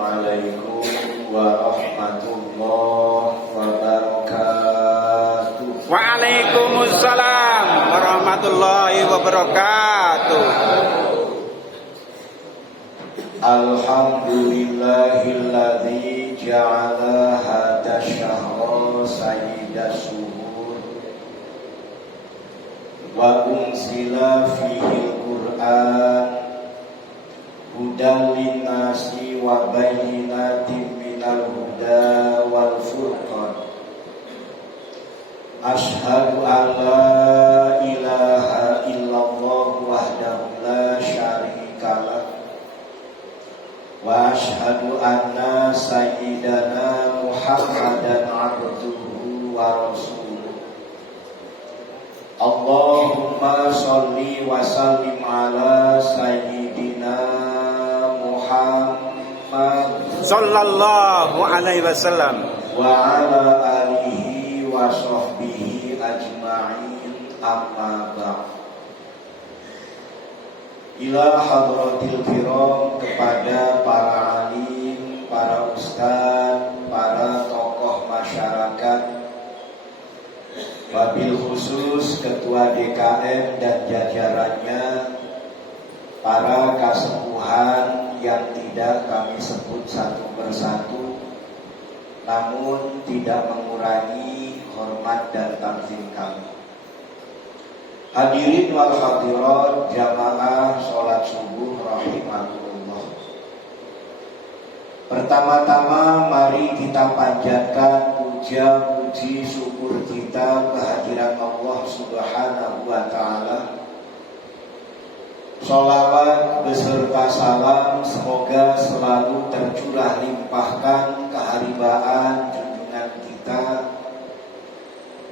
Assalamualaikum warahmatullahi wabarakatuh. Waalaikumsalam warahmatullahi wabarakatuh. Alhamdulillahilladzi ja'ala hadha syahra sayyidas suhur wa unsila fihi al-Qur'an hudan linnasi wa bayyinatin minal huda wal furqan. Asyhadu an la ilaha illallah wahdahu la syarika lah wa asyhadu anna sayyidana Muhammadan abduhu wa rasuluh. Allahumma sholli wa sallim ala sayyidina Muhammad Sallallahu alaihi wasallam wa ala alihi wa sahbihi ajma'in, amma ba'd. Ila hadratil kiram, kepada para alim, para ustaz, para tokoh masyarakat, wabil khusus ketua DKM dan jajarannya, para kasepuhan yang tidak kami sebut satu persatu, namun tidak mengurangi hormat dan takzim kami. Hadirin wal hadirat jamaah sholat subuh rahimakumullah. Pertama-tama mari kita panjatkan puja puji syukur kita kehadiran Allah Subhanahu wa taala. Sholawat beserta salam semoga selalu tercurah limpahkan keharibaan junjungan kita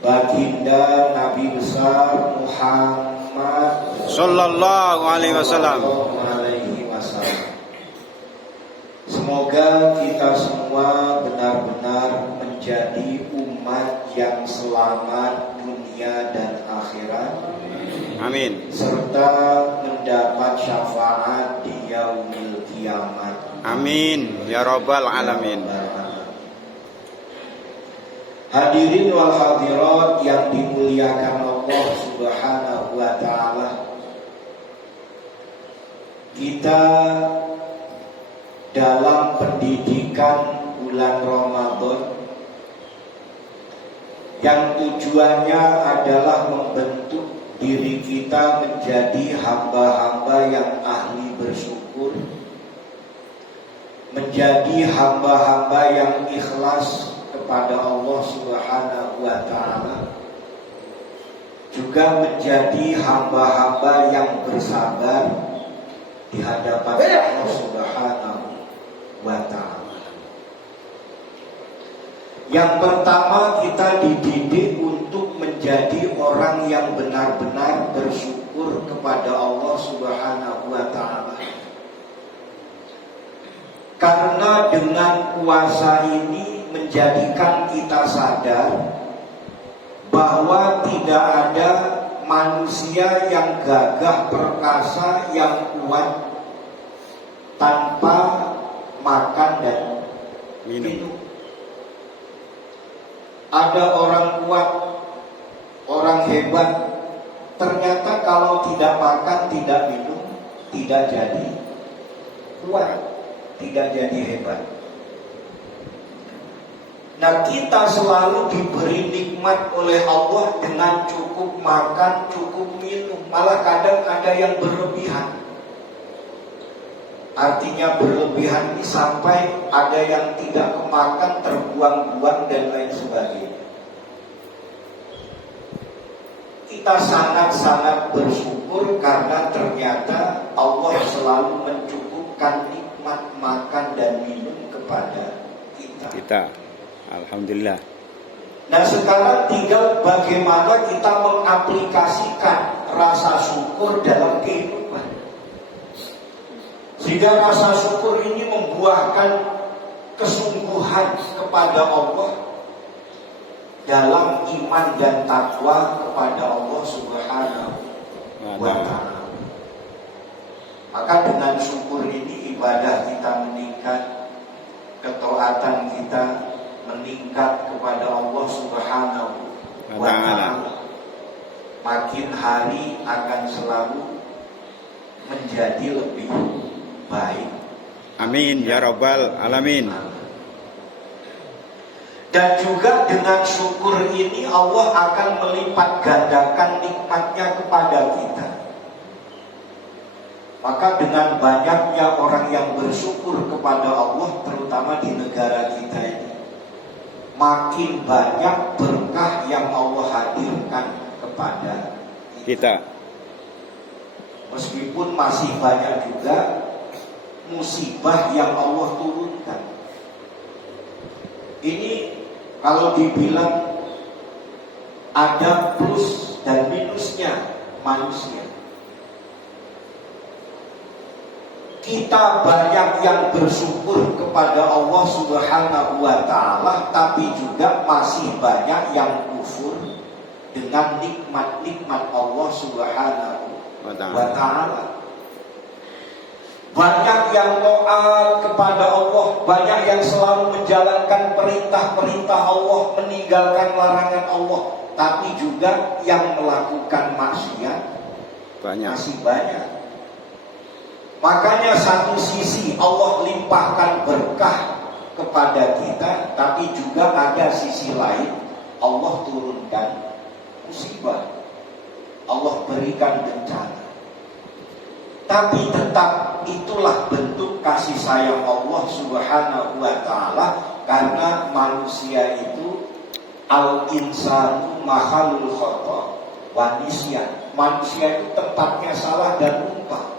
Baginda Nabi besar Muhammad Sallallahu alaihi wasallam. Semoga kita semua benar-benar menjadi umat yang selamat dunia dan akhirat. Amin. Serta mendapat syafaat di yaumil kiamat. Amin ya rabbal alamin. Hadirin wal hadirat yang dimuliakan Allah Subhanahu wa taala. Kita dalam pendidikan bulan Ramadan yang tujuannya adalah membentuk diri kita menjadi hamba-hamba yang ahli bersyukur, menjadi hamba-hamba yang ikhlas kepada Allah Subhanahu wa taala, juga menjadi hamba-hamba yang bersabar di hadapan Allah Subhanahu wa taala. Yang pertama, kita dididik untuk menjadi orang yang benar-benar bersyukur kepada Allah Subhanahu wa taala. Karena dengan puasa ini menjadikan kita sadar bahwa tidak ada manusia yang gagah perkasa yang kuat tanpa makan dan minum. Ada orang kuat, orang hebat, ternyata kalau tidak makan, tidak minum, tidak jadi kuat, tidak jadi hebat. Nah, kita selalu diberi nikmat oleh Allah dengan cukup makan, cukup minum. Malah kadang ada yang berlebihan. Artinya berlebihan ini sampai ada yang tidak kemakan, terbuang-buang dan lain sebagainya. Kita sangat-sangat bersyukur karena ternyata Allah selalu mencukupkan nikmat makan dan minum kepada kita. Alhamdulillah. Nah, sekarang tinggal bagaimana kita mengaplikasikan rasa syukur dalam kehidupan, sehingga rasa syukur ini membuahkan kesungguhan kepada Allah dalam iman dan takwa kepada Allah Subhanahu wa ta'ala. Maka dengan syukur ini ibadah kita meningkat, ketaatan kita meningkat kepada Allah Subhanahu wa Ta'ala, makin hari akan selalu menjadi lebih baik. Amin ya rabbal alamin. Dan juga dengan syukur ini Allah akan melipat gandakan nikmatnya kepada kita. Maka dengan banyaknya orang yang bersyukur kepada Allah, terutama di negara kita ini, makin banyak berkah yang Allah hadirkan kepada kita. Meskipun masih banyak juga musibah yang Allah turunkan. Ini kalau dibilang ada plus dan minusnya manusia. Kita banyak yang bersyukur kepada Allah Subhanahu wa Ta'ala, tapi juga masih banyak yang kufur dengan nikmat-nikmat Allah Subhanahu wa Ta'ala. Banyak yang taat kepada Allah, banyak yang selalu menjalankan perintah-perintah Allah, meninggalkan larangan Allah, tapi juga yang melakukan maksiat masih banyak. Makanya satu sisi Allah limpahkan berkah kepada kita, tapi juga ada sisi lain Allah turunkan musibah, Allah berikan bencana. Tapi tetap itulah bentuk kasih sayang Allah Subhanahu wa Ta'ala, karena manusia itu al-insanu mahalul khata wa nisyan. Manusia itu tempatnya salah dan lupa.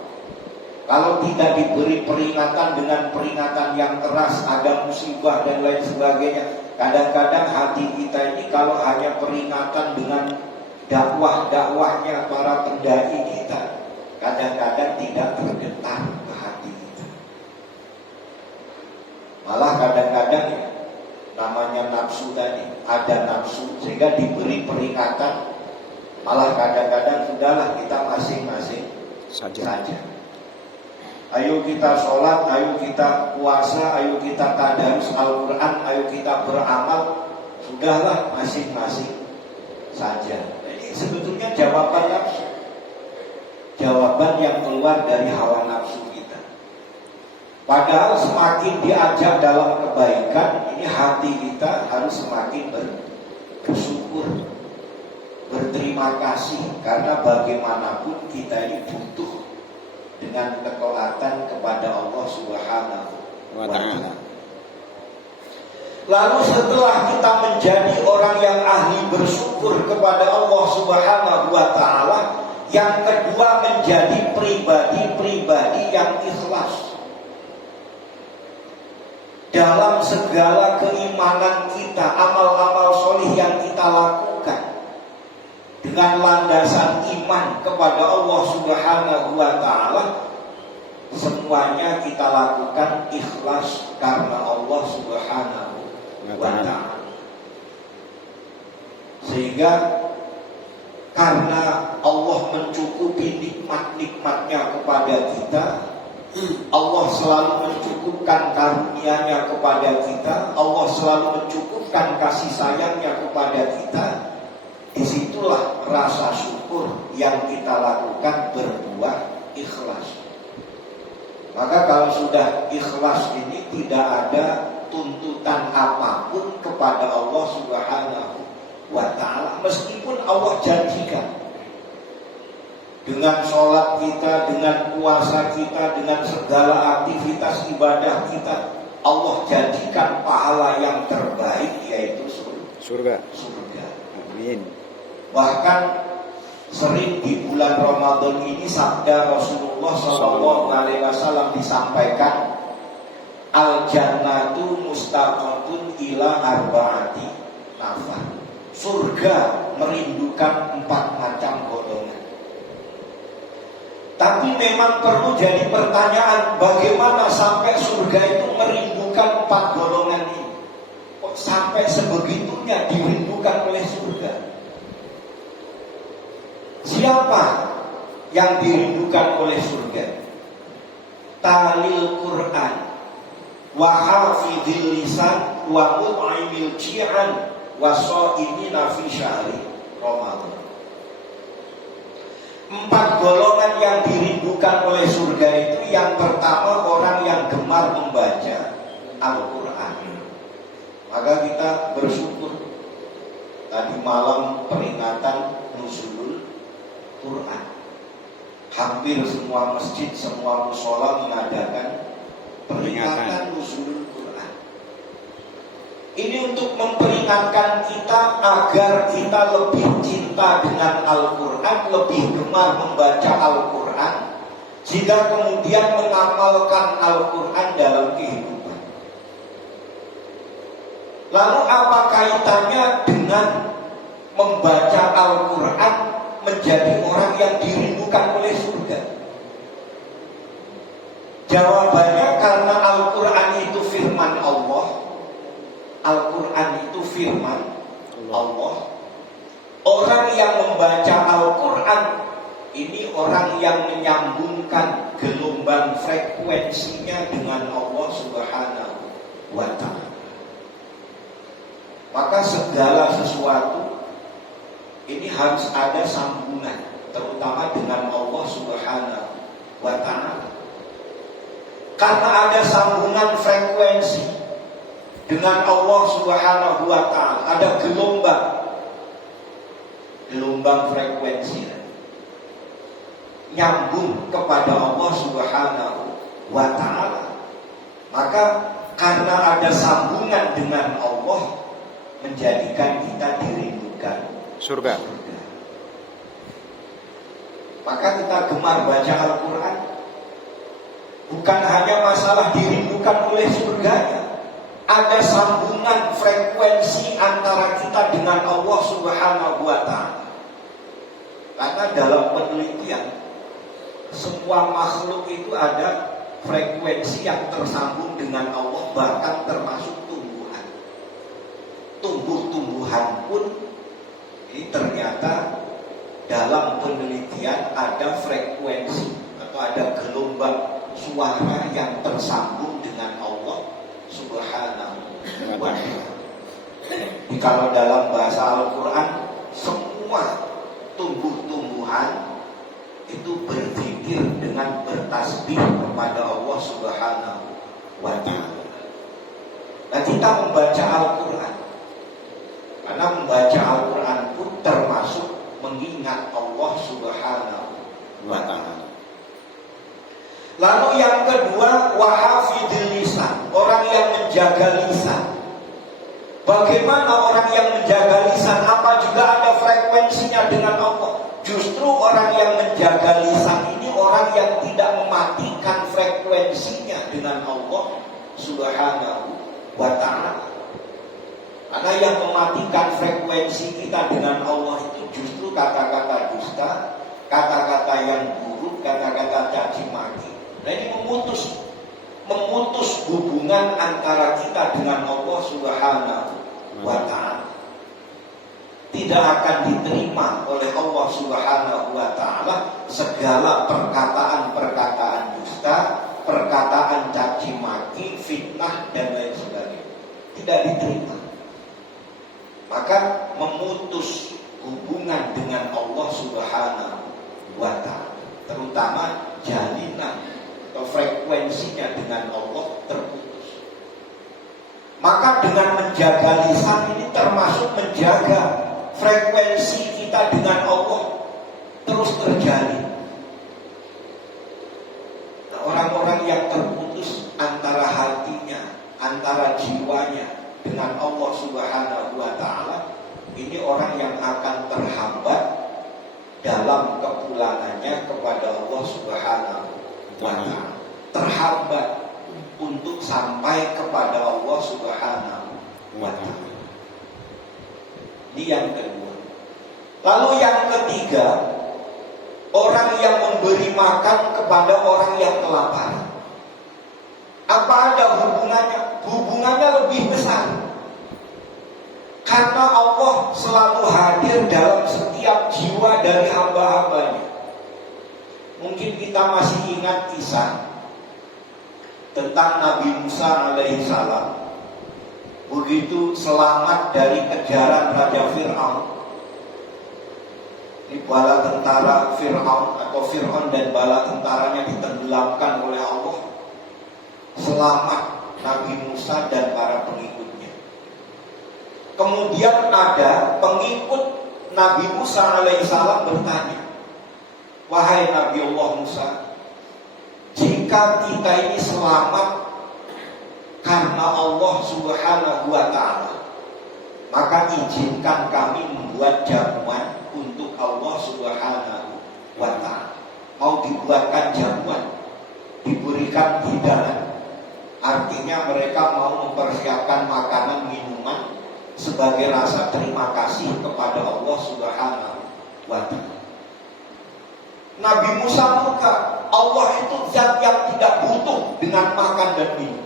Kalau tidak diberi peringatan dengan peringatan yang keras, ada musibah dan lain sebagainya, kadang-kadang hati kita ini kalau hanya peringatan dengan dakwah-dakwahnya para pendai kita, kadang-kadang tidak tergetar ke hati kita. Malah kadang-kadang ya, namanya nafsu tadi, ada nafsu sehingga diberi peringatan, malah kadang-kadang sudahlah kita masing-masing saja. Ayo kita sholat, ayo kita puasa, ayo kita tadarus Al-Quran, ayo kita beramal, sudahlah masing-masing saja. Ini sebetulnya jawaban nafsu, jawaban yang keluar dari hawa nafsu kita. Padahal semakin diajak dalam kebaikan, ini hati kita harus semakin bersyukur, berterima kasih, karena bagaimanapun kita ini butuh dengan ketaatan kepada Allah Subhanahu wa Ta'ala. Lalu setelah kita menjadi orang yang ahli bersyukur kepada Allah Subhanahu wa Ta'ala, yang kedua menjadi pribadi-pribadi yang ikhlas dalam segala keimanan kita, amal-amal solih yang kita lakukan dengan landasan iman kepada Allah Subhanahu wa Ta'ala. Semuanya kita lakukan ikhlas karena Allah Subhanahu wa Ta'ala. Sehingga karena Allah mencukupi nikmat-nikmatnya kepada kita, Allah selalu mencukupkan karunia-Nya kepada kita, Allah selalu mencukupkan kasih sayangnya kepada kita. Disitulah rasa syukur yang kita lakukan berbuah ikhlas. Maka kalau sudah ikhlas ini tidak ada tuntutan apapun kepada Allah Subhanahu wa Ta'ala. Meskipun Allah janjikan dengan sholat kita, dengan puasa kita, dengan segala aktivitas ibadah kita, Allah janjikan pahala yang terbaik, yaitu surga. Amin. Bahkan sering di bulan Ramadan ini sabda Rasulullah SAW disampaikan, al-jannatu mustaqatun ila arba'ati nafar. Surga merindukan 4 macam golongan. Tapi memang perlu jadi pertanyaan, bagaimana sampai surga itu merindukan 4 golongan ini? Kok sampai sebegitunya dirindukan oleh surga? Siapa yang dirindukan oleh surga? Talil Quran wa hafidhil lisan wa mut'imil ji'an wa sha'imina fi syahri Ramadan. 4 golongan yang dirindukan oleh surga itu, yang pertama orang yang gemar membaca Al-Quran. Maka kita bersyukur tadi malam peringatan nuzulul Quran. Hampir semua masjid, semua mushola mengadakan peringatan nuzulul Quran. Ini untuk memperingatkan kita agar kita lebih cinta dengan Al-Quran, lebih gemar membaca Al-Quran, jika kemudian mengamalkan Al-Quran dalam kehidupan. Lalu apa kaitannya dengan membaca Al-Quran menjadi orang yang dirindukan oleh surga? Jawabannya karena Al-Quran itu firman Allah. Al-Quran itu firman Allah. Orang yang membaca Al-Quran ini orang yang menyambungkan gelombang frekuensinya dengan Allah Subhanahu wa ta'ala. Maka segala sesuatu ini harus ada sambungan, terutama dengan Allah Subhanahu wa ta'ala. Karena ada sambungan frekuensi dengan Allah Subhanahu wa ta'ala, ada gelombang frekuensi nyambung kepada Allah Subhanahu wa ta'ala. Maka karena ada sambungan dengan Allah, menjadikan kita dirindukan surga. Maka kita gemar baca Al-Quran. Bukan hanya masalah dirindukan oleh surganya, ada sambungan frekuensi antara kita dengan Allah Subhanahu wa ta'ala. Karena dalam penelitian, semua makhluk itu ada frekuensi yang tersambung dengan Allah, bahkan termasuk tumbuhan. Tumbuh-tumbuhan pun ini ternyata dalam penelitian ada frekuensi atau ada gelombang suara yang tersambung dengan Allah Subhanahu wa ta'ala. Jadi kalau dalam bahasa Al-Quran, semua tumbuh-tumbuhan itu berzikir dengan bertasbih kepada Allah Subhanahu wa ta'ala. Nah, kita membaca Al-Quran, karena membaca Al-Quran pun termasuk mengingat Allah Subhanahu wa ta'ala. Lalu yang kedua, wahafidil lisan, orang yang menjaga lisan. Bagaimana orang yang menjaga lisan? Apa juga ada frekuensinya dengan Allah? Justru orang yang menjaga lisan ini orang yang tidak mematikan frekuensinya dengan Allah Subhanahu wa ta'ala. Karena yang mematikan frekuensi kita dengan Allah itu justru kata-kata dusta, kata-kata yang buruk, kata-kata caci maki. Nah, ini memutus hubungan antara kita dengan Allah Subhanahu wa ta'ala. Tidak akan diterima oleh Allah Subhanahu wa ta'ala segala perkataan-perkataan dusta, perkataan caci maki, fitnah dan lain sebagainya. Tidak diterima. Maka memutus hubungan dengan Allah Subhanahu wa ta'ala, terutama jalinan atau frekuensinya dengan Allah terputus. Maka dengan menjaga lisan ini termasuk menjaga frekuensi kita dengan Allah terus terjalin. Nah, orang-orang yang terputus antara hatinya, antara jiwanya dengan Allah Subhanahu wa ta'ala, ini orang yang akan terhambat dalam kepulangannya kepada Allah Subhanahu wa ta'ala. Terhambat untuk sampai kepada Allah Subhanahu wa ta'ala. Ini yang kedua. Lalu yang ketiga, orang yang memberi makan kepada orang yang kelaparan. Apa ada hubungannya? Hubungannya lebih besar. Karena Allah selalu hadir dalam setiap jiwa dari hamba-hambanya. Mungkin kita masih ingat kisah tentang Nabi Musa alaihissalam begitu selamat dari kejaran Raja Fir'aun. Ini bala tentara Fir'aun atau Fir'aun dan bala tentaranya ditenggelamkan oleh Allah. Selamat Nabi Musa dan para pengikutnya. Kemudian ada pengikut Nabi Musa alaihissalam bertanya, wahai Nabi Allah Musa, jika kita ini selamat karena Allah Subhanahu wa ta'ala, maka izinkan kami membuat jamuan untuk Allah Subhanahu wa ta'ala. Mau dibuatkan jamuan, diberikan hidangan. Artinya mereka mau mempersiapkan makanan minuman sebagai rasa terima kasih kepada Allah Subhanahu wa ta'ala. Nabi Musa murka. Allah itu zat yang tidak butuh dengan makan dan minum.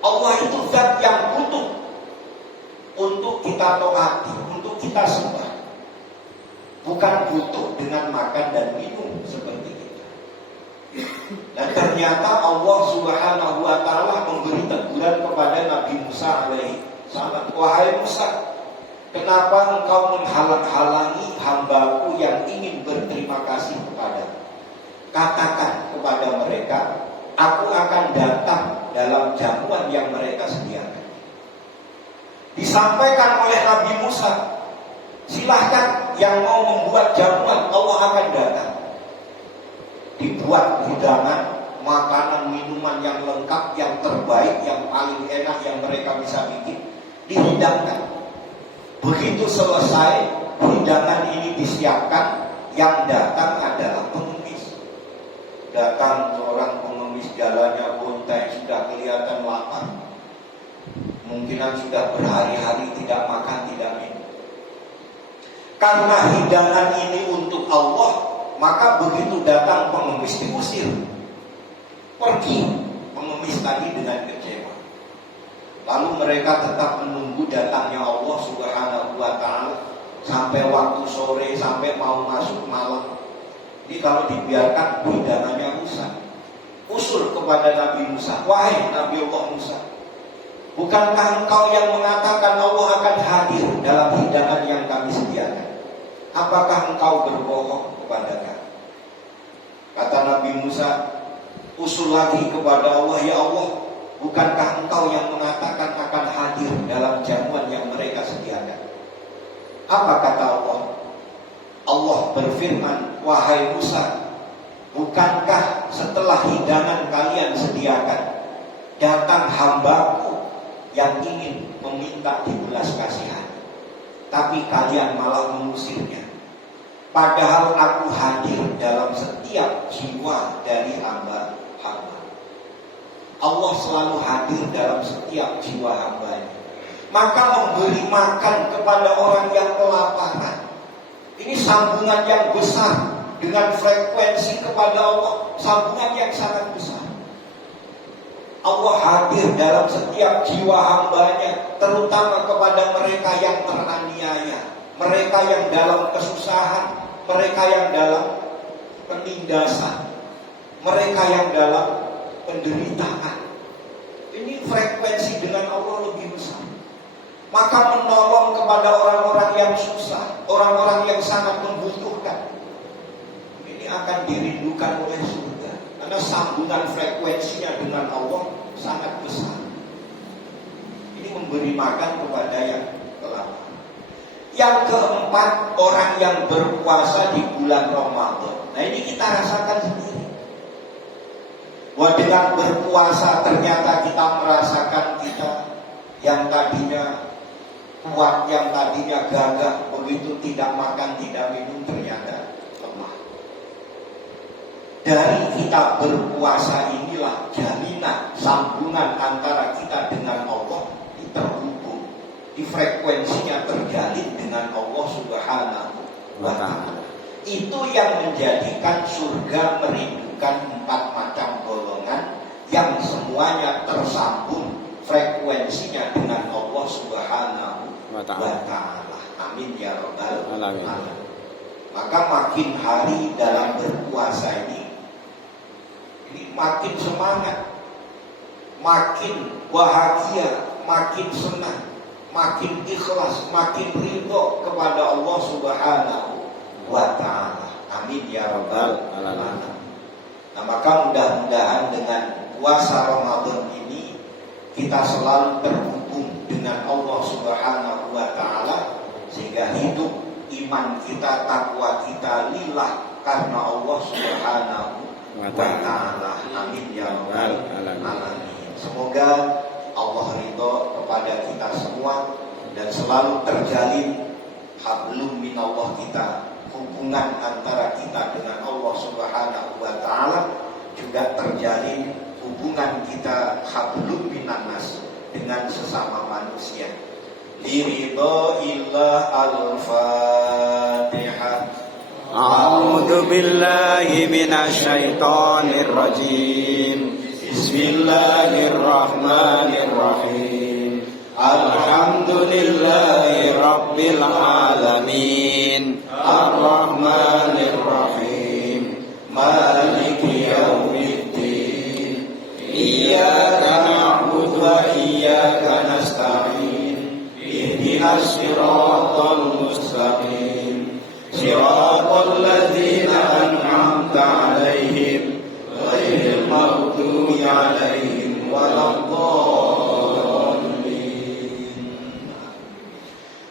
Allah itu zat yang butuh untuk kita taati, untuk kita sembah. Bukan butuh dengan makan dan minum seperti kita. Dan ternyata Allah Subhanahu wa ta'ala memberi teguran kepada Nabi Musa alaihi salam. Wahai Musa, kenapa engkau menghalang-halangi hambaku yang ingin berterima kasih kepadamu? Katakan kepada mereka, aku akan datang dalam jamuan yang mereka sediakan. Disampaikan oleh Nabi Musa, silahkan yang mau membuat jamuan, Allah akan datang. Dibuat hidangan, makanan, minuman yang lengkap, yang terbaik, yang paling enak yang mereka bisa bikin, dihidangkan. Begitu selesai hidangan ini disiapkan, yang datang adalah pengemis. Datang seorang pengemis, jalannya bonteng, sudah kelihatan lapar. Mungkinan sudah berhari-hari tidak makan, tidak minum. Karena hidangan ini untuk Allah, maka begitu datang pengemis diusir. Pergi pengemis tadi dengan kecewa. Lalu mereka tetap menunggu datangnya Allah Subhanahu wa ta'ala sampai waktu sore, sampai mau masuk malam. Ini kalau dibiarkan hidangannya rusak. Usul kepada Nabi Musa, wahai Nabi Allah Musa, bukankah engkau yang mengatakan Allah akan hadir dalam hidangan yang kami sediakan? Apakah engkau berbohong kepada kami? Kata Nabi Musa, usul lagi kepada Allah, ya Allah, bukankah engkau yang mengatakan akan hadir dalam jamuan yang mereka sediakan? Apa kata Allah? Allah berfirman, wahai Musa, bukankah setelah hidangan kalian sediakan, datang hambaku yang ingin meminta dibelas kasihan, tapi kalian malah mengusirnya. Padahal aku hadir dalam setiap jiwa dari hamba-hamba. Allah selalu hadir dalam setiap jiwa hambanya. Maka memberi makan kepada orang yang kelaparan, ini sambungan yang besar dengan frekuensi kepada Allah, sambungan yang sangat besar. Allah hadir dalam setiap jiwa hambanya, terutama kepada mereka yang teraniaya, mereka yang dalam kesusahan, mereka yang dalam penindasan, mereka yang dalam penderitaan. Ini frekuensi dengan Allah lebih besar. Maka menolong kepada orang-orang yang susah, orang-orang yang sangat membutuhkan, ini akan dirindukan oleh surga. Karena sambungan frekuensinya dengan Allah sangat besar. Ini memberi makan kepada yang kelaparan. Yang keempat, orang yang berpuasa di bulan Ramadan. Nah ini kita rasakan sendiri. Bahwa dengan berpuasa ternyata kita merasakan kita yang tadinya kuat, yang tadinya gagah, begitu tidak makan, tidak minum, ternyata lemah. Dari kita berpuasa inilah jaminan sambungan antara kita dengan Allah terhubung, di frekuensinya terjalin dengan Allah Subhanahu wa ta'ala. Itu yang menjadikan surga merindukan 4 macam golongan yang semuanya tersambung frekuensinya dengan Allah Subhanahu wa ta'ala. Amin ya rabbal alamin. Maka makin hari dalam berpuasa ini makin semangat. makin bahagia, makin senang, makin ikhlas, makin ridho kepada Allah Subhanahu wa ta'ala. Amin ya rabbal alamin. Nah, maka mudah-mudahan dengan puasa Ramadan ini kita selalu terhubung dengan Allah Subhanahu wa ta'ala, sehingga hidup iman kita, takwa kita lillah karena Allah Subhanahu wa ta'ala. Amin ya rabbal alamin. Semoga Allah ridho kepada kita semua dan selalu terjalin hablum minallah kita, hubungan antara kita dengan Allah Subhanahu wa ta'ala, juga terjalin hubungan kita hablum minannas dengan sesama manusia. Liridhoillah al-Fatihah. A'udzu billahi minasyaitonir rajim. Bismillahirrahmanirrahim. Alhamdulillahi rabbil alamin. Ar-Rahmanir Rahim. Maliki yaumiddin. Iyyaka na'budu wa iyyaka nasta'in. Ihdinas siratal mustaqim. Siratal ladzina an'amta 'alaihim ghairil maghdubi 'alaihim waladdallin.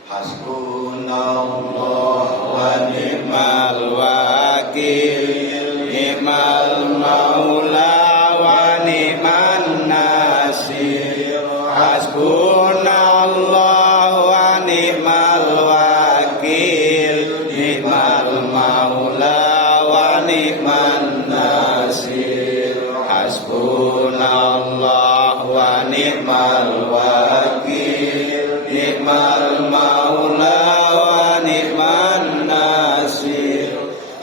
Hasbunallah wa ni'mal wakil, ni'mal maula wa ni'man nasir. Hasbunallah wa ni'mal wakil, ni'mal maula wa ni'man nasir. Hasbunallah wa ni'mal wakil, ni'mal maula wa ni'man nasir.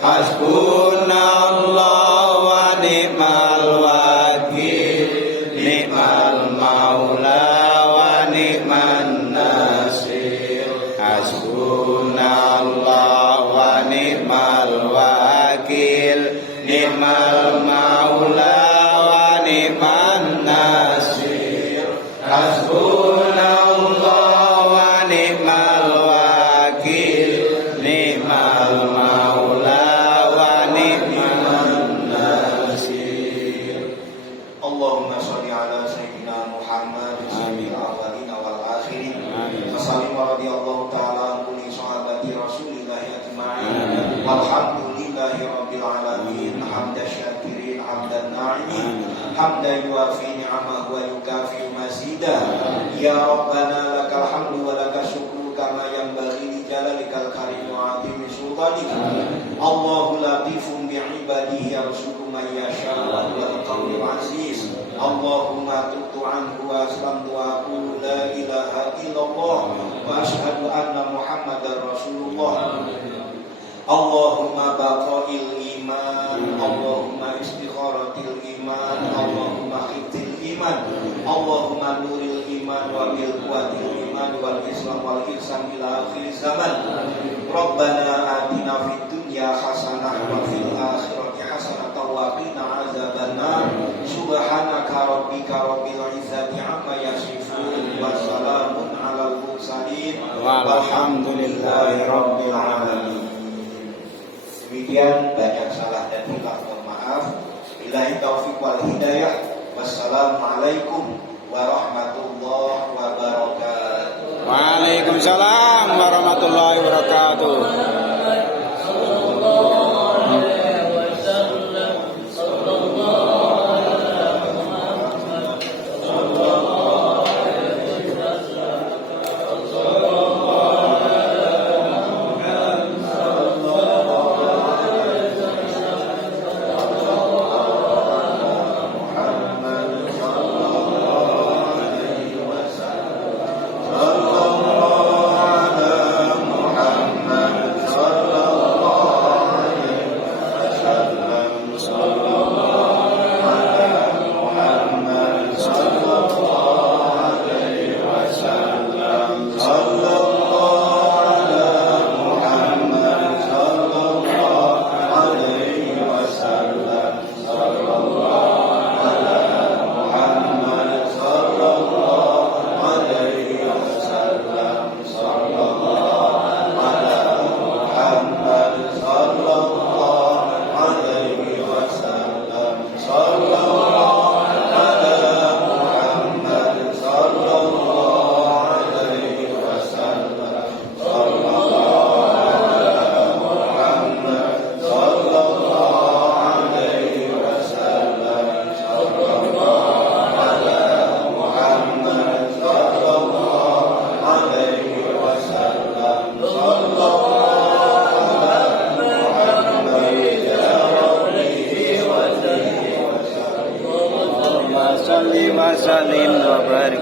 Hasbunallah wa ni'mal wakil, ni'mal maula wa ni'man nasir. Hasbunallah wa ni'mal wakil, ni'mal maula wa ni'man nasir. Hasbunallah wa ni'mal wakil, ni'mal maula wa ni'man nasir. Allahumma sholli ala sayyidina Muhammad sayyidil awwalin wal akhirin. Amin. Wasallim radhiyallahu ta'ala an kulli sahabati Rasulillah ajma'in. Walhamdulillahi rabbil alamin. Hamdan syakirin, hamdan na'imin, hamdan yuafi ni'amahu wa yukafi mazidah. Ya Rabbana lakal hamdu wa lakal syukru kama yanbaghi li jalalikal karim wa 'azimi sultanik. Allahu latifun bi ibadihi yarzuqu man yasha wa huwal qawiyyu aziz. Allahumma tubtu anhu wa aslamtu wa aqulu la ilaha illallah wa ashhadu anna Muhammadar Rasulullah. Allahumma baqa'il iman, Allahumma istikharatil iman, Allahumma khiftil iman, Allahumma nuril iman wa bil quwwatil iman wal islam wal ihsan ila akhir zaman. Rabbana atina fid dunya hasanah wa fil akhirati hasanah wa qina azabannar. Subhanaka rabbika rabbil izzati amma yasifun wa salamun alal mursalin walhamdulillahi rabbil alamin. Demikian, banyak salah dan hilaf, mohon maaf. Billahi taufiq wal hidayah. Wassalamualaikum warahmatullahi wabarakatuh. Waalaikumsalam warahmatullahi wabarakatuh. wa sallim wa barik